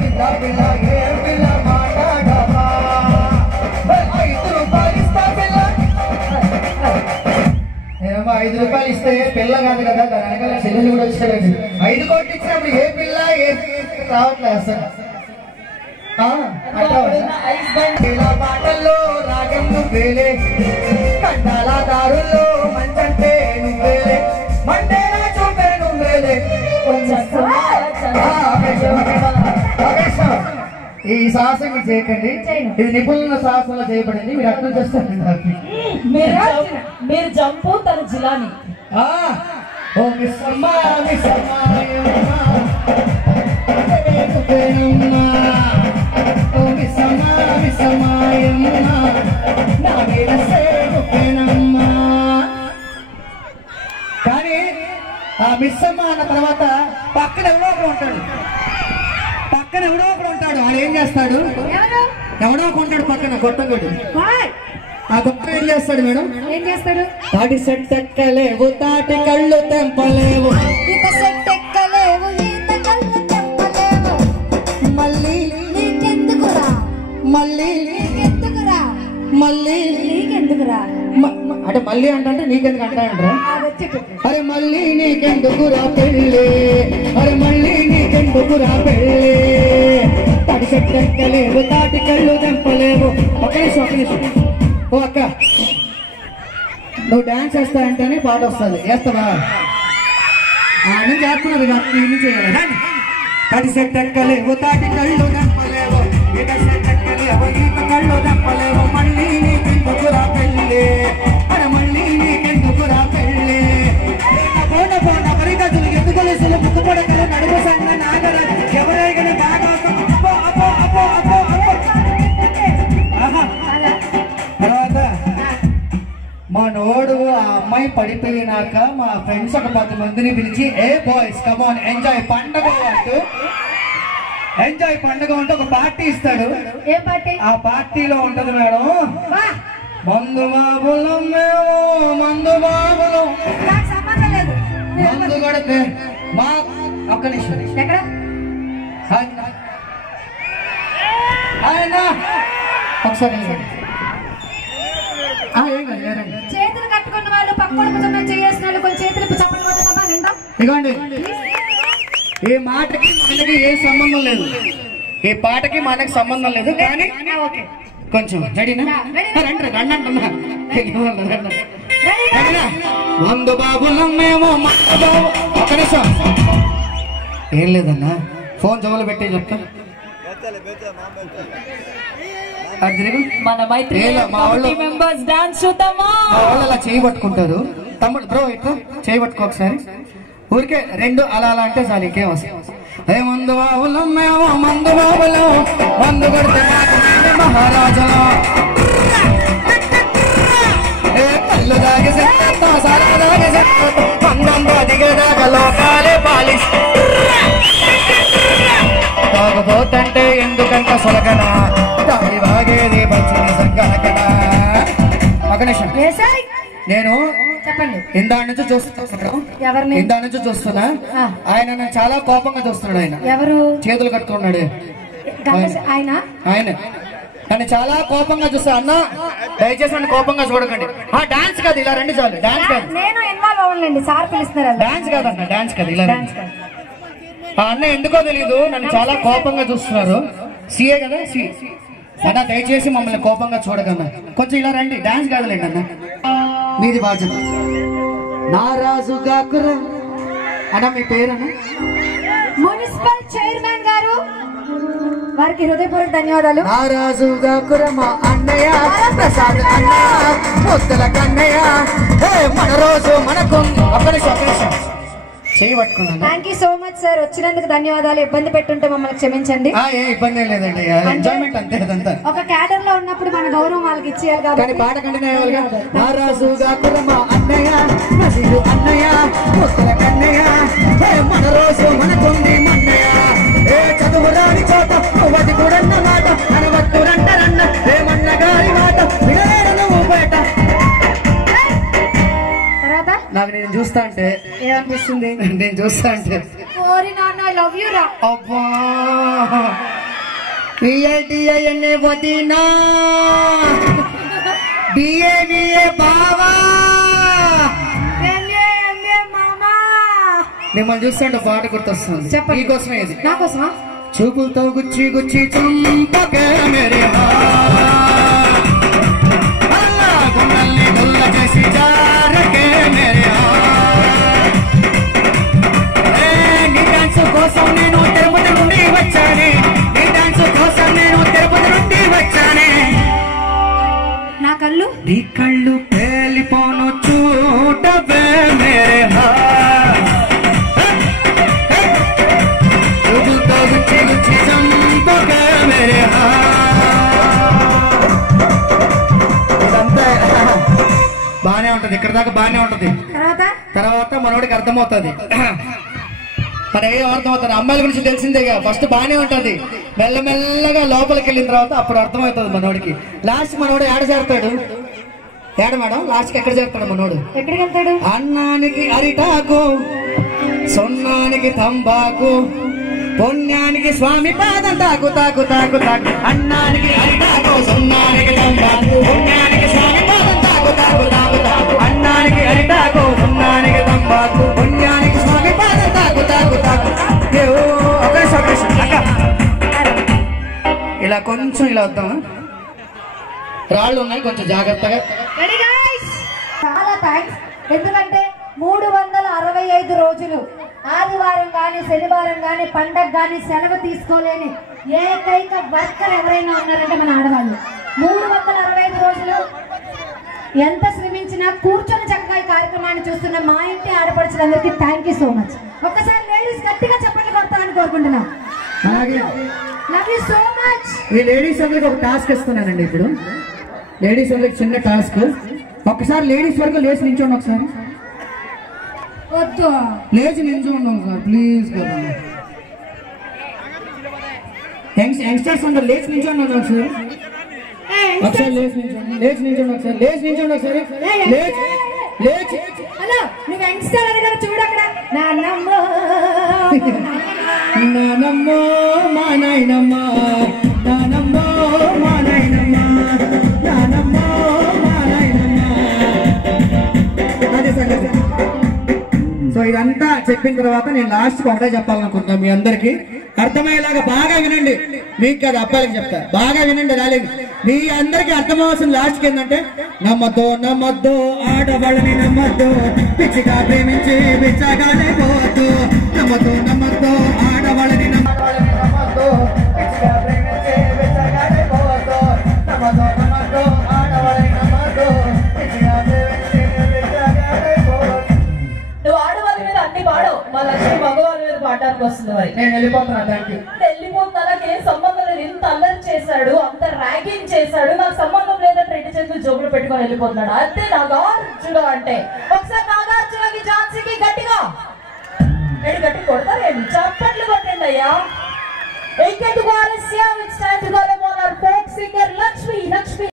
పిల్ల పిల్ల ఏ పిల్ల మాట్లాడవా 5 రూపాయలు ఇస్తా పిల్ల 5 రూపాయలు ఇస్తే పిల్ల కాదు కదా దాని వెనకాల చెల్లెలు కూడా వచ్చాడండి 5 కోట్లు ఇచ్చినప్పుడు ఏ పిల్ల ఏ రావట్లేదు అసలు ఇలా పాటల్లో రాగం నువ్వేలే కండాల దారుల్లో మంచంటే నువ్వేలే మంటేనా చూపే నువ్వేలే ఈ సాహసం మీరు చేయకండి ఇది నిపుణుల సాహసంలో చేయబడింది మీరు అర్థం చేస్తారండి మీరు జంపు తన జిలాని ఓ మిస్ అమ్మా కానీ ఆ మిస్ అమ్మ అన్న తర్వాత పక్కన ఎవడో ఒకడు ఉంటాడు వాడు ఏం చేస్తాడు ఎవడో ఒక ఉంటాడు పక్కన గొట్టంగడు ఆ గొప్ప ఏం చేస్తాడు మేడం ఏం చేస్తాడు తాటి సెట్ ఎక్కలేవు తాటి కళ్ళు తెంపలేవు అంటే మళ్ళీ అంటే నీకెందుకు అంటాయంటారా అరే మళ్ళీ నీకెందుకురా పెళ్ళి అరే మళ్ళీ నీకెందుకురా పెళ్ళి తాటి చెట్టు ఎక్కలేవు తాటి కళ్ళు తెంపలేవు ఒక నిమిషం ఓ అక్క నువ్వు డాన్స్ వేస్తానంటేనే పాట వస్తుంది వేస్తావా నేను చేస్తున్నది కాదు చేయాలి తాటి చెట్టు ఎక్కలేవు తాటి కళ్ళు తెంపలేవు ఈత చెట్టు ఎక్కలేవు ఈత కళ్ళు తెంపలేవు మళ్ళీ నీకెందుకురా పెళ్ళి అరే మళ్ళీ నీకెందుకురా పెళ్ళి పోన పరిగతులు ఎందుకు ముక్కుపడకలు నడుపు సంగ నాగర ఎవరైనా బాగా తర్వాత మా నోడు ఆ అమ్మాయి పడిపోయినాక మా ఫ్రెండ్స్ ఒక 10 మందిని పిలిచి ఏ బాయ్స్ కమాన్ ఎంజాయ్ పండగ అంటూ ఒక పార్టీ ఇస్తాడు ఆ పార్టీలో ఉంటది మేడం మందు బాబులం మేము మందు కొడితే మా ఒక్క నిమిషం ఆయన ఒకసారి చేతులు కట్టుకున్న వాళ్ళు పక్కన చేసిన వాళ్ళు కొంచెం చేతులు చప్పలు ఇదిగోండి ఈ మాటకి మనకి ఏ సంబంధం లేదు ఈ పాటకి మనకి సంబంధం లేదు కానీ కొంచెం రెడీనా మందు బాబులం మేము ఒక నిమిషం ఏం లేదన్నా ఫోన్ జోలు పెట్టి చెప్తా మన మైత్రి మా వాళ్ళు అలా చేయి పట్టుకుంటారు తమ్ముడు బ్రో ఇట్లా చేయి పట్టుకో ఒకసారి ఊరికే 2 అలా అంటే చాలు ఇంకేం వస్తాయి మందు బాబులం మేము మందు బాబులం మందు కొడితే మహారాజులం కళ్ళు దాగి లోకాలే పాలిస్ తాగబోతంటే ఎందుకంట సొలగన తాగి వాగేది పచ్చిన సంగనకన ఒక నిమిషం నేను చెప్పండి ఇందా నుంచి చూస్తున్నా ఆయన నన్ను చాలా కోపంగా చూస్తున్నాడు ఆయన ఎవరు చేతులు కట్టుకున్నాడు ఆయన నన్ను చాలా కోపంగా చూస్తా అన్న దయచేసి నన్ను కోపంగా చూడకండి డాన్స్ కాదు ఇలా రండి చాలు డాన్స్ కాదు నేను ఇన్వాల్వ్ అవ్వండి సార్ పిలుస్తున్నారు డాన్స్ కాదన్న డాన్స్ కాదు ఇలా రండి అన్న ఎందుకో తెలీదు నన్ను చాలా కోపంగా చూస్తున్నారు సిఏ కదా అన్న దయచేసి మమ్మల్ని కోపంగా చూడకన్నా కొంచెం ఇలా రండి డాన్స్ కాదులేండి అన్న మీది బాధ్యత నారాజు గాకురా అన్న మీ పేరన్నా మున్సిపల్ చైర్మన్ గారు వారికి హృదయపూర్వక ధన్యవాదాలు నారాజు గాకురా మా అన్నయ్య ప్రసాద్ అన్నయ్య ముద్దల కన్నయ్య మన రోజు మనకు ఒక నిమిషం చేయి పట్టుకున్నాను thank you so much sir వచ్చినందుకు ధన్యవాదాలు ఇబ్బంది పెట్టుంటే మమ్మల్ని క్షమించండి ఏ ఇబ్బంది లేదండి ఎంజాయ్మెంట్ అంతే అదంతా ఒక క్యాడర్ లో ఉన్నప్పుడు మన గౌరవం వాళ్ళకి ఇచ్చేయాలి కాబట్టి పాట కంటిన్యూ నారాజు గాకురా మా అన్నయ్య నసీరు అన్నయ్య ముద్దల కన్నయ్య మన రోజు మనకుంది మన్నయ్య చదువు రాని చోట ఒకటి కూడా మాట అనవద్దురంటారన్న ఏమన్న గారి మాట వినలేను బయట నాకు నేను చూస్తా అంటే ఏమనిపిస్తుంది నేను చూస్తా అంటే సారీ నాన్న, ఐ లవ్ యూ రా. అబ్బా బిఏ వదినా బిఏ బావా మామా. మిమ్మల్ని చూస్తుంటే పాట గుర్తొస్తుంది. చెప్పండి. మీకోసమే ఇది. నాకోసమా? చూపులతో గుచ్చి గుచ్చి చంపకే మేరే గుండల్ని గుల్ల చేసి జారకే మేరే నీ డాన్స్ కోసం నేను తిరుపతి నుండి వచ్చానే, నీ డాన్స్ కోసం నేను తిరుపతి నుండి వచ్చానే. నా కళ్ళు నీ కళ్ళు పేలిపోను చూడవే మేరే బానే ఉంటది. ఇక్కడ దాకా బానే ఉంటది. తర్వాత మనోడికి అర్థమవుతుంది. మన ఏం అర్థమవుతుంది, అమ్మాయిల గురించి తెలిసిందేగా. ఫస్ట్ బానే ఉంటది, మెల్లమెల్లగా లోపలికి వెళ్ళిన తర్వాత అప్పుడు అర్థమవుతుంది మనోడికి. లాస్ట్ మనోడు ఏడ చేరుతాడు? ఏడ మేడం లాస్ట్ ఎక్కడ చేరుతాడు మనోడు? ఎక్కడికి వెళ్తాడు? అన్నానికి అరిటాకు, సొన్నానికి తంబాకు, పుణ్యానికి స్వామి పాదం తాకు తాకు తాకు తాకు. అన్నానికి అరిటాకు, సొన్నానికి తంబాకు, పుణ్యానికి స్వామి పాదం తాకు తాకు తాకు తాకు. అన్నానికి అరిటాకు, సొన్నానికి తంబాకు, పుణ్యానికి స్వామి పాదం తాకు తాకు తాకు. ఇలా కొంచెం ఇలా వద్దాం. రాళ్ళు ఉన్నాయి, కొంచెం జాగ్రత్తగా. చాలా థ్యాంక్స్. ఎందుకంటే 365 రోజులు ఆదివారం కానీ శనివారం కానీ పండగ కానీ సెలవు తీసుకోలేని ఏకైక వర్కర్ ఎవరైనా ఉన్నారంటే మన ఆడవాళ్ళు. 365 రోజులు ఎంత శ్రమించినా కూర్చొని చక్కగా ఈ కార్యక్రమాన్ని చూస్తున్న మా ఇంటి ఆడపడుచులందరికీ థ్యాంక్ యూ సో మచ్. ఒక్కసారి లేడీస్ గట్టిగా చెప్పండి కొడతామని కోరుకుంటున్నాం. Love you so much. ఈ లేడీస్ అందరికి ఒక టాస్క్ ఇస్తున్నానండి. ఇప్పుడు లేడీస్ అందరికి చిన్న టాస్క్. ఒకసారి లేడీస్ వరకు లేచి నించోండి. ఒకసారి వద్దు, లేచి నించోండి ఒకసారి ప్లీజ్. యంగ్స్టర్స్ అందరు లేచి నించోండి ఒకసారి. ఒకసారి లేచి నించోండి, లేచి నించోండి ఒకసారి, లేచి నించోండి ఒకసారి, లేచి లేచి. హలో, నువ్వు యంగ్స్టర్ అడిగారు చూడు అక్కడ. నాన్నమ్మో నానమ్మో మా నాయనమ్మ, నానమ్మో మా నాయనమ్మ, నానమ్మో మా నాయనమ్మ. అదే సంగతి. సో ఇదంతా చెప్పిన తర్వాత నేను లాస్ట్ ఒకటే చెప్పాలనుకుంటున్నాను. మీ అందరికి అర్థమయ్యేలాగా బాగా వినండి. మీకు కదా అబ్బాయికి చెప్తా, బాగా వినండి. రాలేదు మీ అందరికి అర్థమవలసిన లాస్ట్కి ఏంటంటే, నమ్మద్దు నమ్మద్దు ఆడవాళ్ళని నమ్మద్దు, పిచ్చిగా ప్రేమించి పిచ్చగానే పోవద్దు. నమ్మద్దు నమ్మద్దు ఆడవాళ్ళని నమ్మద్దు, పిచ్చిగా ప్రేమించి పిచ్చగానే పోవద్దు. నమ్మద్దు నమ్మద్దు ఆడవాళ్ళని నమ్మద్దు, పిచ్చిగా ప్రేమించి పిచ్చగానే పోవద్దు. నువ్వు ఆడవాళ్ళ మీద అన్ని పాడవు, మా లక్ష్మి మగవాళ్ళ మీద పాడడానికి వస్తుంది. మరి నేను వెళ్ళిపోతున్నా. Thank you. వెళ్ళిపోతున్నా. నాకేం సంబంధం లేదు. ఇంత అల్లరి చేశాడు, అంత ర్యాగింగ్ చేశాడు, నాకు సంబంధం లేదంటే 2 చేతులు జోబులు పెట్టుకొని వెళ్ళిపోతున్నాడు. అంతే నాగార్జున అంటే. ఒకసారి నాగార్జునకి ఝాన్సీకి గట్టిగా గట్టి కొడతారేమి? చప్పట్లు కొట్టండి అయ్యా. ఇంకెందుకు ఆలస్యం? It's time to go on hour folk singer Lakshmi.